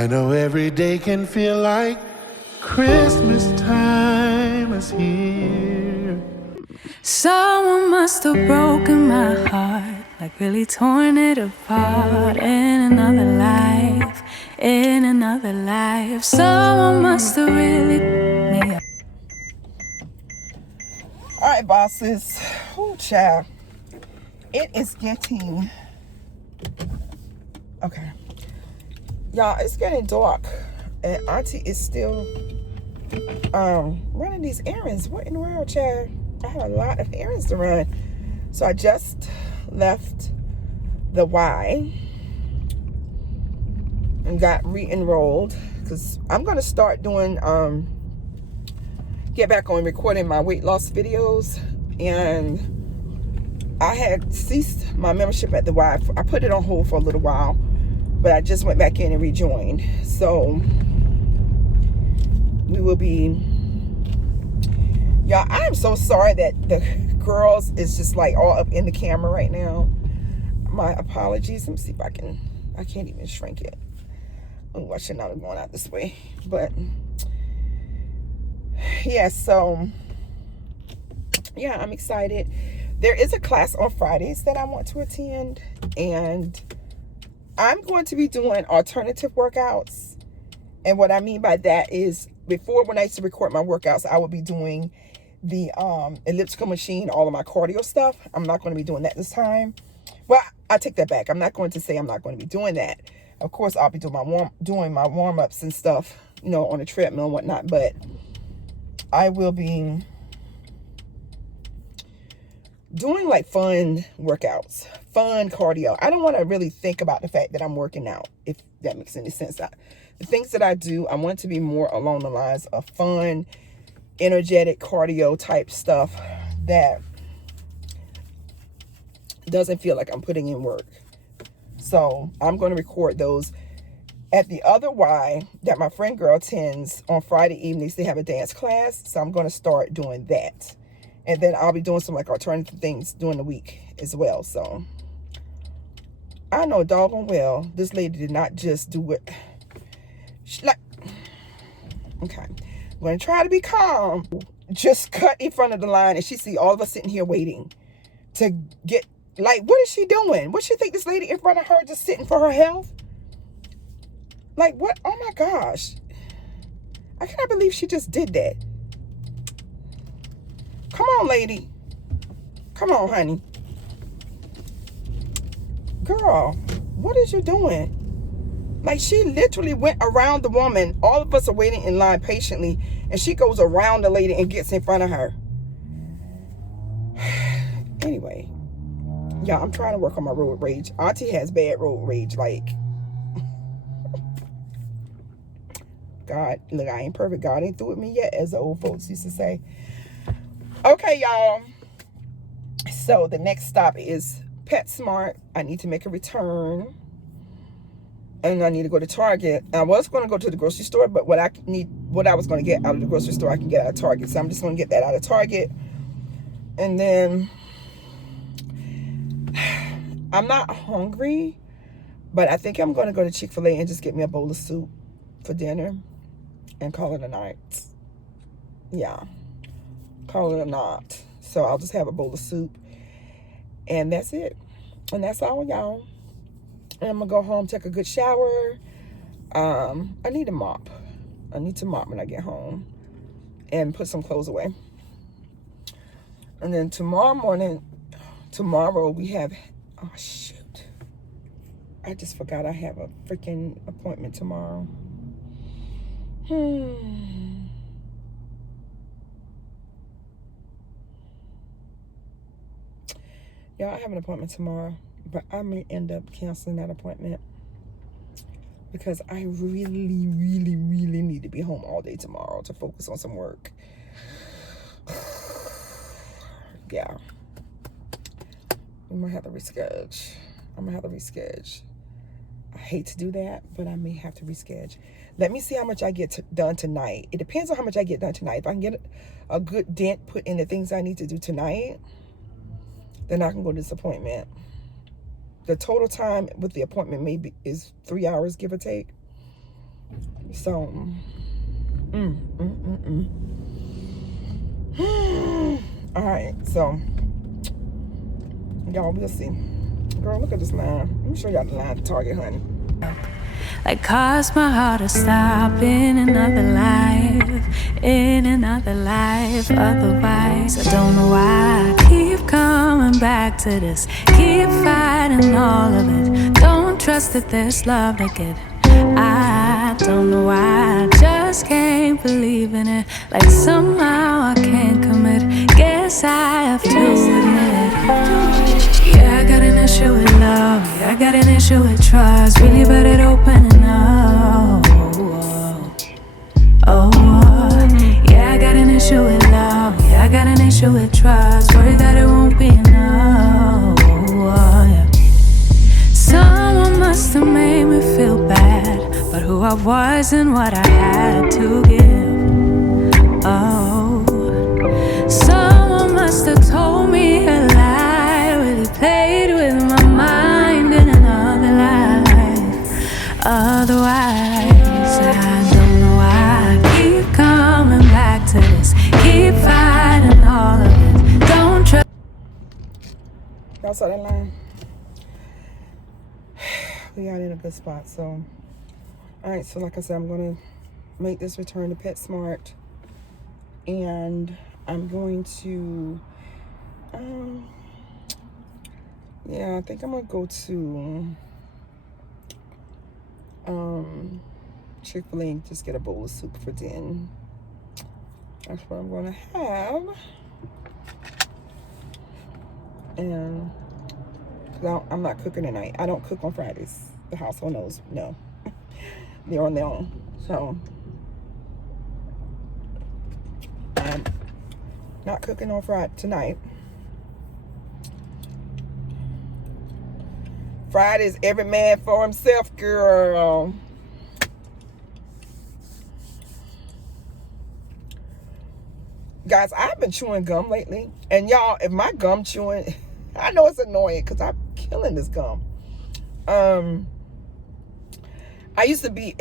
I know every day can feel like Christmas time is here. Someone must have broken my heart, like really torn it apart. In another life, in another life, someone must have really picked me up. All right, bosses. Oh, child. It is getting... Okay. Y'all, it's getting dark. And Auntie is still running these errands. What in the world, child? I have a lot of errands to run. So I just left the Y and got re-enrolled because I'm going to start doing... get back on recording my weight loss videos, and I had ceased my membership at the Y. I put it on hold for a little while, but I just went back in and rejoined. So we will be, y'all, I'm so sorry that the girls is just like all up in the camera right now. My apologies. Let me see if I can't even shrink it. Oh, I should not have gone out this way, but yeah, so yeah, I'm excited. There is a class on Fridays that I want to attend, and I'm going to be doing alternative workouts. And what I mean by that is, before, when I used to record my workouts, I would be doing the elliptical machine, all of my cardio stuff. I'm not going to be doing that this time. Well, I take that back. I'm not going to say I'm not going to be doing that. Of course, I'll be doing my warm-ups and stuff, you know, on the treadmill and whatnot, but I will be doing like fun workouts, fun cardio. I don't want to really think about the fact that I'm working out, if that makes any sense. The things that I do, I want to be more along the lines of fun, energetic cardio type stuff that doesn't feel like I'm putting in work. So I'm going to record those. At the other Y that my friend girl attends on Friday evenings, they have a dance class. So I'm going to start doing that. And then I'll be doing some like alternative things during the week as well. So I know doggone well this lady did not just do it. Okay. I'm going to try to be calm. Just cut in front of the line and she see all of us sitting here waiting to get, like, what is she doing? What she think this lady in front of her just sitting for her health? Like, what? Oh my gosh. I cannot believe she just did that. Come on, lady. Come on, honey. Girl, what is you doing? Like, she literally went around the woman. All of us are waiting in line patiently, and she goes around the lady and gets in front of her. Anyway, yeah, I'm trying to work on my road rage. Auntie has bad road rage. Like, God, look, I ain't perfect. God ain't through with me yet, as the old folks used to say. Okay, y'all. So the next stop is PetSmart. I need to make a return. And I need to go to Target. I was going to go to the grocery store, but what I was going to get out of the grocery store, I can get out of Target. So I'm just going to get that out of Target. And then I'm not hungry, but I think I'm going to go to Chick-fil-A and just get me a bowl of soup for dinner and call it a night. Yeah. Call it a night. So I'll just have a bowl of soup. And that's it. And that's all, y'all. And I'm going to go home, take a good shower. I need a mop. I need to mop when I get home. And put some clothes away. And then tomorrow we have... Oh, shoot. I just forgot I have a freaking appointment tomorrow. Y'all, I have an appointment tomorrow, but I may end up canceling that appointment because I really, really, really need to be home all day tomorrow to focus on some work. Yeah. We might have to reschedule. I'm going to have to reschedule. I hate to do that, but I may have to reschedule. Let me see how much I get done tonight. It depends on how much I get done tonight. If I can get a good dent put in the things I need to do tonight, then I can go to this appointment. The total time with the appointment is 3 hours, give or take. So, all right, so y'all, we'll see. Girl, look at this line. Let me show y'all the line to Target, honey. Like cost my heart to stop in another life, in another life. Otherwise, I don't know why I keep coming back to this. Keep fighting all of it. Don't trust that there's love to get. I don't know why I just can't believe in it. Like somehow I can't commit. Guess I have to admit. Yeah, I got an issue with love. Yeah, I got an issue with trust. Really bad at opening up. Yeah, I got an issue with love. Yeah, I got an issue with trust. Worried that it won't be enough. Yeah. Someone must have made me feel bad, but who I was and what I had to give. Oh, someone must have told me a lie, really played with my mind in another life. Otherwise, I don't know why I keep coming back to this. Keep fighting all of it. Don't try. Y'all saw that line? We got in a good spot. So, all right, so like I said, I'm gonna make this return to PetSmart, and I'm going to yeah, I think I'm gonna go to Chick-fil-A and just get a bowl of soup for dinner. That's what I'm gonna have. And I'm not cooking tonight. I don't cook on Fridays. The household knows. No. They're on their own. So I'm not cooking on Friday tonight. Friday's every man for himself, girl. Guys, I've been chewing gum lately. And y'all, if my gum chewing, I know it's annoying because I'm killing this gum. I used to be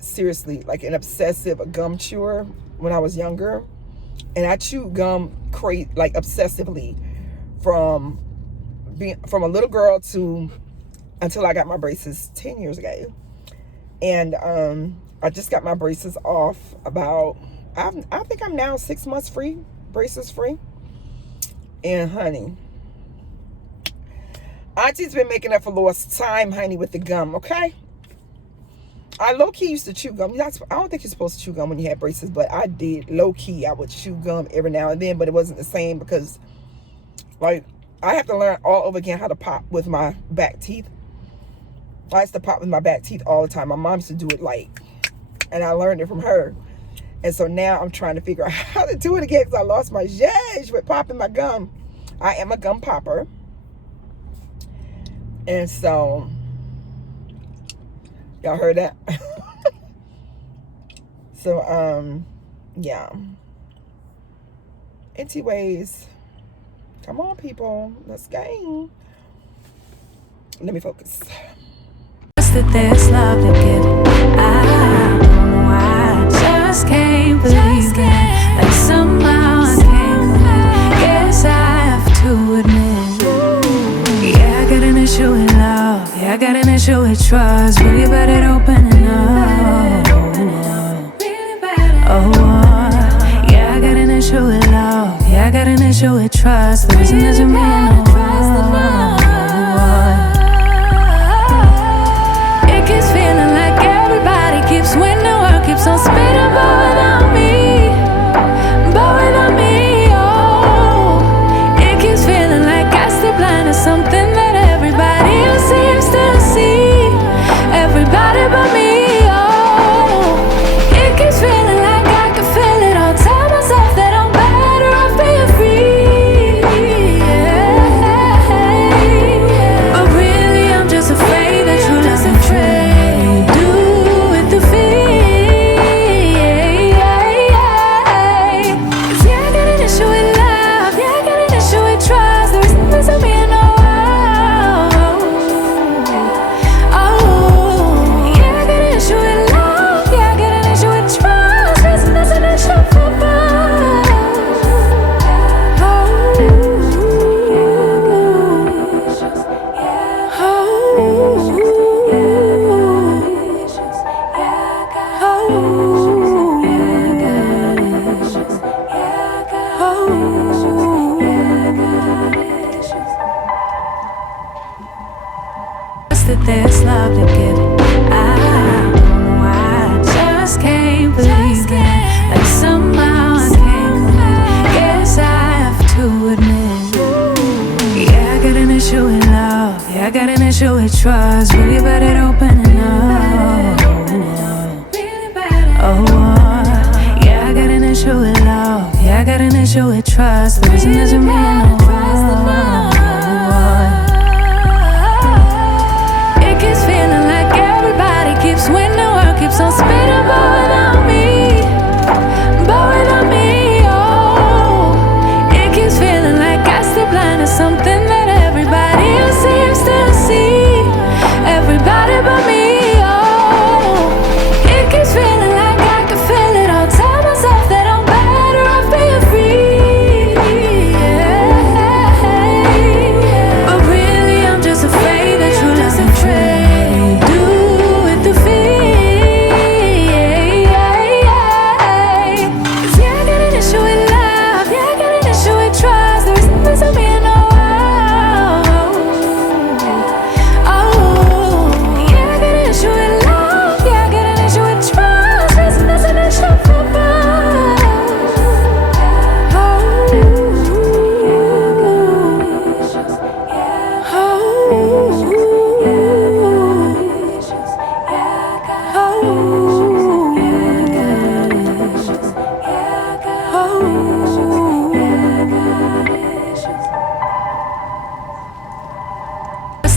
seriously, an obsessive gum chewer when I was younger. And I chewed gum obsessively from a little girl until I got my braces 10 years ago. And I just got my braces off I think I'm now 6 months free, braces free. And honey, Auntie's been making up for lost time, honey, with the gum, okay? I low-key used to chew gum. I don't think you're supposed to chew gum when you have braces, but I did. Low-key, I would chew gum every now and then, but it wasn't the same because, I have to learn all over again how to pop with my back teeth. I used to pop with my back teeth all the time. My mom used to do it and I learned it from her. And so now I'm trying to figure out how to do it again because I lost my zhuzh with popping my gum. I am a gum popper. And so, y'all heard that? So, yeah. Anyways, come on, people. Let's game. Let me focus. That there's love to get. I don't know why I just can't believe it. Like somehow I can't commit. Guess I have to admit. Yeah, I got an issue with love. Yeah, I got an issue with trust. Really bad at opening up. Yeah, I got an issue with love. Yeah, I got an issue with trust. The reason that you mean no. Feeling like everybody keeps winning, world keeps on spinning, but without me, oh. It keeps feeling like I stay blind to something that everybody else seems to see. Everybody but me, oh. It keeps feeling like I can feel it all. Tell myself that I'm better off being free, yeah. about me. Oh, it keeps feeling like I can feel it. I'll tell myself that I'm better off being free. Yeah. But really, I'm just afraid that you'll just afraid. Do with the fear. Cause yeah, I got an issue with love. Yeah, I got an issue with trust. There's nothing to me in the world.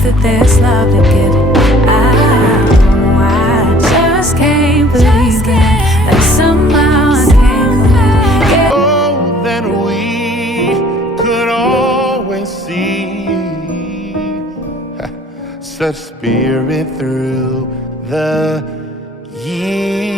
That there's love to give. I don't know why. I just can't believe it. Like somehow I can't. Oh, that we could always see such spirit through the years.